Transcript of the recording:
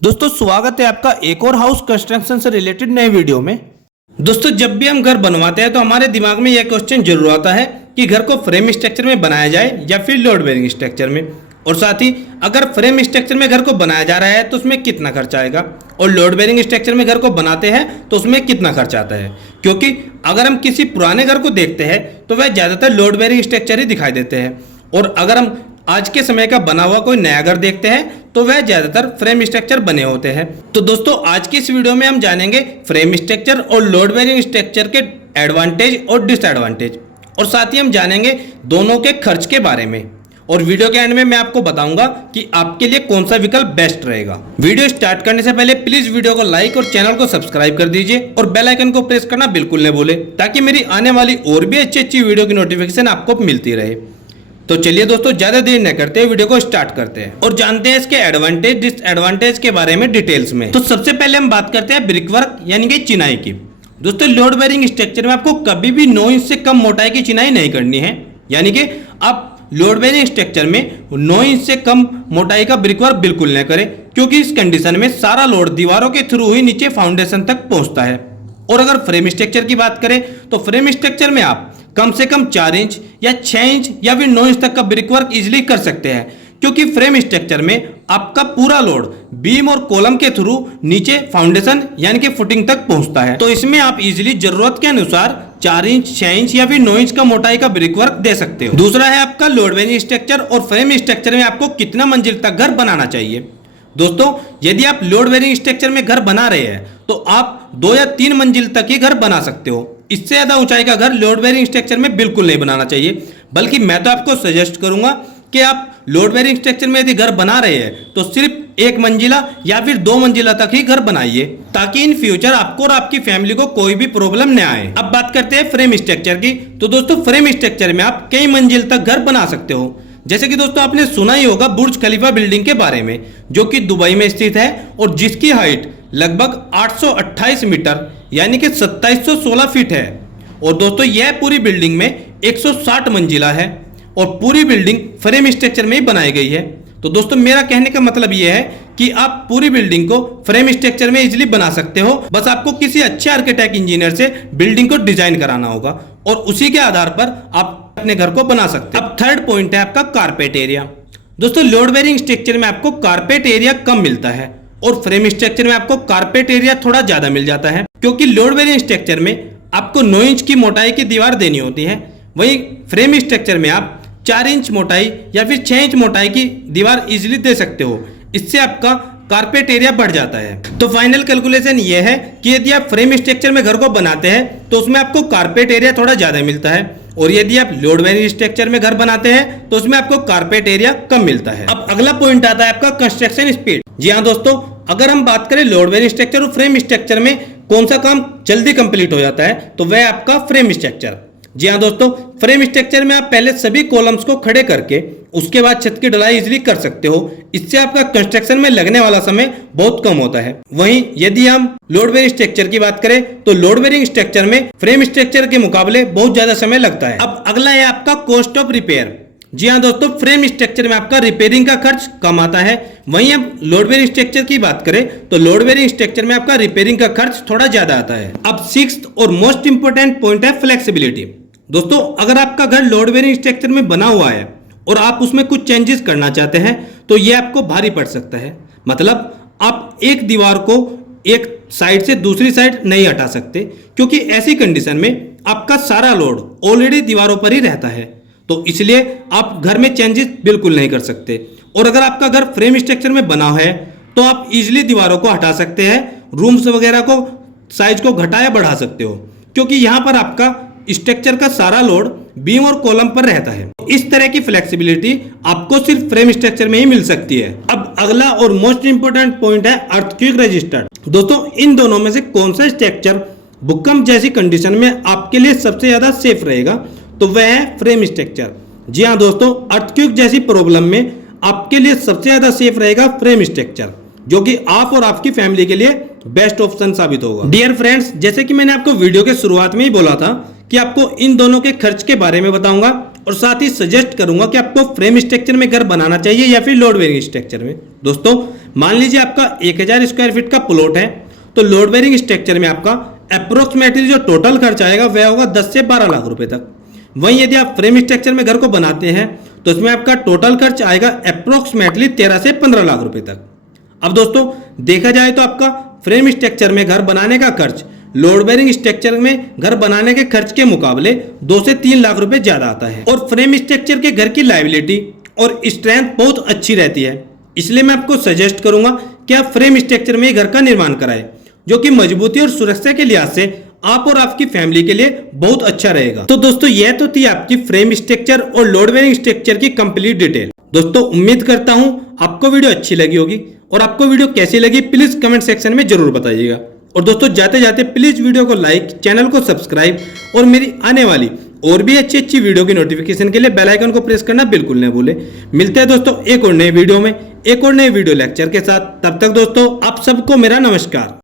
दोस्तों स्वागत है आपका एक और हाउस कंस्ट्रक्शन से रिलेटेड नए वीडियो में। दोस्तों जब भी हम घर बनवाते हैं तो हमारे दिमाग में यह क्वेश्चन जरूर आता है कि घर को फ्रेम स्ट्रक्चर में बनाया जाए या फिर लोड बेयरिंग स्ट्रक्चर में, और साथ ही अगर फ्रेम स्ट्रक्चर में घर को बनाया जा रहा है तो उसमें कितना खर्च आएगा, और लोड बेयरिंग स्ट्रक्चर में घर को बनाते हैं तो उसमें कितना खर्च आता है। क्योंकि अगर हम किसी पुराने घर को देखते हैं तो वह ज़्यादातर लोड बेयरिंग स्ट्रक्चर ही दिखाई देते हैं, और अगर हम आज के समय का बना हुआ कोई नया घर देखते हैं तो वह ज्यादातर फ्रेम स्ट्रक्चर बने होते हैं। तो दोस्तों आज की इस वीडियो में हम जानेंगे फ्रेम स्ट्रक्चर और लोड बेयरिंग स्ट्रक्चर के एडवांटेज और डिसएडवांटेज, और साथ ही हम जानेंगे दोनों के खर्च के बारे में। और वीडियो के एंड में मैं आपको बताऊंगा कि आपके लिए कौन सा विकल्प बेस्ट रहेगा। वीडियो स्टार्ट करने से पहले प्लीज वीडियो को लाइक और चैनल को सब्सक्राइब कर दीजिए और बेल आइकन को प्रेस करना बिल्कुल न भूलें, ताकि मेरी आने वाली और भी अच्छी वीडियो की नोटिफिकेशन आपको मिलती रहे। तो चलिए दोस्तों ज्यादा देर न करते वीडियो को स्टार्ट करते हैं और जानते हैं इसके एडवांटेज डिसएडवांटेज के बारे में डिटेल्स में। तो सबसे पहले हम बात करते हैं ब्रिक वर्क यानी कि चिनाई की। दोस्तों लोड बेयरिंग स्ट्रक्चर में आपको कभी भी 9 इंच से कम मोटाई की चिनाई नहीं करनी है, यानी कि आप लोड बेयरिंग स्ट्रक्चर में 9 इंच से कम मोटाई का ब्रिक वर्क बिल्कुल न करें, क्योंकि इस कंडीशन में सारा लोड दीवारों के थ्रू ही नीचे फाउंडेशन तक पहुंचता है। और अगर फ्रेम स्ट्रक्चर की बात करें तो फ्रेम स्ट्रक्चर में आप कम से कम 4 इंच या 6 इंच या फिर 9 इंच तक का ब्रिक वर्क इजिली कर सकते हैं, क्योंकि फ्रेम स्ट्रक्चर में आपका पूरा लोड बीम और कॉलम के थ्रू नीचे फाउंडेशन यानी कि फुटिंग तक पहुंचता है। तो इसमें आप इजिली जरूरत के अनुसार 4 इंच 6 इंच या फिर 9 इंच का मोटाई का ब्रिक वर्क दे सकते हो। दूसरा है आपका लोड बेयरिंग स्ट्रक्चर और फ्रेम स्ट्रक्चर में आपको कितना मंजिल तक घर बनाना चाहिए। दोस्तों यदि आप लोड बेयरिंग स्ट्रक्चर में घर बना रहे हैं तो आप 2 या 3 मंजिल तक ही घर बना सकते हो। इससे ज्यादा ऊंचाई का घर लोड बेयरिंग स्ट्रक्चर में बिल्कुल नहीं बनाना चाहिए, बल्कि मैं तो आपको सजेस्ट करूंगा कि आप लोड बेयरिंग स्ट्रक्चर में यदि घर बना रहे हैं तो सिर्फ 1 मंजिला या फिर 2 मंजिला तक ही घर बनाइए, ताकि इन फ्यूचर आपको और आपकी फैमिली को कोई भी प्रॉब्लम न आए। अब बात करते हैं फ्रेम स्ट्रक्चर की। तो दोस्तों फ्रेम स्ट्रक्चर में आप कई मंजिल तक घर बना सकते हो, जैसे कि दोस्तों आपने सुना ही होगा बुर्ज खलीफा बिल्डिंग के बारे में, जो कि दुबई में स्थित है और जिसकी हाइट लगभग 828 मीटर यानी कि 2716 फीट है। और दोस्तों यह पूरी बिल्डिंग में 160 मंजिला है और पूरी बिल्डिंग फ्रेम स्ट्रक्चर में ही बनाई गई है। तो दोस्तों मेरा कहने का मतलब यह है कि आप पूरी बिल्डिंग को फ्रेम स्ट्रक्चर में इजीली बना सकते हो, बस आपको किसी अच्छे आर्किटेक्ट इंजीनियर से बिल्डिंग को डिजाइन कराना होगा और उसी के आधार पर आप अपने घर को बना सकते हैं। अब थर्ड पॉइंट है आपका कारपेट एरिया। दोस्तों लोड बेयरिंग स्ट्रक्चर में आपको कारपेट एरिया कम मिलता है और फ्रेम स्ट्रक्चर में आपको कारपेट एरिया थोड़ा ज्यादा मिल जाता है, क्योंकि लोड बेयरिंग स्ट्रक्चर में आपको 9 इंच की मोटाई की दीवार देनी होती है, वहीं फ्रेम स्ट्रक्चर में आप 4 इंच मोटाई या फिर 6 इंच मोटाई की दीवार इजीली दे सकते हो। इससे आपका कारपेट एरिया बढ़ जाता है। तो फाइनल कैलकुलेशन ये है कि यदि आप फ्रेम स्ट्रक्चर में घर को बनाते हैं तो उसमें आपको कारपेट एरिया थोड़ा ज्यादा मिलता है, और यदि आप लोड बेयरिंग स्ट्रक्चर में घर बनाते हैं तो उसमें आपको कारपेट एरिया कम मिलता है। अब अगला पॉइंट आता है आपका कंस्ट्रक्शन स्पीड। जी हाँ दोस्तों, अगर हम बात करें लोड बेयरिंग स्ट्रक्चर और फ्रेम स्ट्रक्चर में कौन सा काम जल्दी कंप्लीट हो जाता है तो वह आपका फ्रेम स्ट्रक्चर। जी हाँ दोस्तों, फ्रेम स्ट्रक्चर में आप पहले सभी कॉलम्स को खड़े करके उसके बाद छत की ढलाई इजीली कर सकते हो। इससे आपका कंस्ट्रक्शन में लगने वाला समय बहुत कम होता है। वहीं यदि हम लोड बेयरिंग स्ट्रक्चर की बात करें तो लोड बेयरिंग स्ट्रक्चर में फ्रेम स्ट्रक्चर के मुकाबले बहुत ज्यादा समय लगता है। अब अगला है आपका कॉस्ट ऑफ रिपेयर। जी हाँ दोस्तों, फ्रेम स्ट्रक्चर में आपका रिपेयरिंग का खर्च कम आता है, वहीं अब लोड बेयरिंग स्ट्रक्चर की बात करें तो लोड बेयरिंग स्ट्रक्चर में आपका रिपेयरिंग का खर्च थोड़ा ज्यादा आता है। अब 6th और मोस्ट इंपोर्टेंट पॉइंट है फ्लेक्सिबिलिटी। दोस्तों अगर आपका घर लोड बेयरिंग स्ट्रक्चर में बना हुआ है और आप उसमें कुछ चेंजेस करना चाहते हैं तो यह आपको भारी पड़ सकता है। मतलब आप एक दीवार को एक साइड से दूसरी साइड नहीं हटा सकते, क्योंकि ऐसी कंडीशन में आपका सारा लोड ऑलरेडी दीवारों पर ही रहता है, तो इसलिए आप घर में चेंजेस बिल्कुल नहीं कर सकते। और अगर आपका घर फ्रेम स्ट्रक्चर में बना है तो आप इजीली दीवारों को हटा सकते हैं, रूम्स वगैरह को साइज को घटा या बढ़ा सकते हो, क्योंकि यहां पर आपका स्ट्रक्चर का सारा लोड बीम और कॉलम पर रहता है। इस तरह की फ्लेक्सिबिलिटी आपको सिर्फ फ्रेम स्ट्रक्चर में ही मिल सकती है। अब अगला और मोस्ट इंपोर्टेंट पॉइंट है अर्थक्वेक रेजिस्टेंट। दोस्तों इन दोनों में से कौन सा स्ट्रक्चर भूकंप जैसी कंडीशन में आपके लिए सबसे ज्यादा सेफ रहेगा तो वह है फ्रेम स्ट्रक्चर। जी हाँ दोस्तों, अर्थक्वेक जैसी प्रॉब्लम में आपके लिए सबसे ज्यादा सेफ रहेगा फ्रेम स्ट्रक्चर, जो कि आप और आपकी फैमिली के लिए बेस्ट ऑप्शन साबित होगा। डियर फ्रेंड्स, जैसे कि मैंने आपको वीडियो के शुरुआत में ही बोला था कि आपको इन दोनों के खर्च के बारे में बताऊंगा और साथ ही सजेस्ट करूंगा कि आपको फ्रेम स्ट्रक्चर में घर बनाना चाहिए या फिर लोड बेरिंग स्ट्रक्चर में। दोस्तों मान लीजिए आपका 1000 स्क्वायर फीट का प्लॉट है, तो लोड बेरिंग स्ट्रक्चर में आपका अप्रोक्सीमेटली जो टोटल खर्च आएगा वह होगा 10 से 12 लाख रुपए तक। वहीं यदि आप फ्रेम स्ट्रक्चर में घर को बनाते हैं तो उसमें आपका टोटल खर्च आएगा अप्रोक्सीमेटली 13 से 15 लाख रुपए तक। अब दोस्तों देखा जाए तो आपका फ्रेम स्ट्रक्चर में घर बनाने का खर्च लोड बेरिंग स्ट्रक्चर में घर बनाने के खर्च के मुकाबले 2 से 3 लाख रुपए ज्यादा आता है और फ्रेम स्ट्रक्चर के घर की लायबिलिटी और स्ट्रेंथ बहुत अच्छी रहती है। इसलिए मैं आपको सजेस्ट करूंगा कि आप फ्रेम स्ट्रक्चर में घर का निर्माण कराएं, जो कि मजबूती और सुरक्षा के लिहाज से आप और आपकी फैमिली के लिए बहुत अच्छा रहेगा। तो दोस्तों यह तो थी आपकी फ्रेम स्ट्रक्चर और लोड बेरिंग स्ट्रक्चर की कंप्लीट डिटेल। दोस्तों उम्मीद करता हूं आपको वीडियो अच्छी लगी होगी, और आपको वीडियो कैसी लगी प्लीज कमेंट सेक्शन में जरूर बताइएगा। और दोस्तों जाते जाते प्लीज वीडियो को लाइक, चैनल को सब्सक्राइब और मेरी आने वाली और भी अच्छी वीडियो की नोटिफिकेशन के लिए बेल आइकन को प्रेस करना बिल्कुल न भूलें। मिलते हैं दोस्तों एक और नए वीडियो में, एक और नए वीडियो लेक्चर के साथ। तब तक दोस्तों आप सबको मेरा नमस्कार।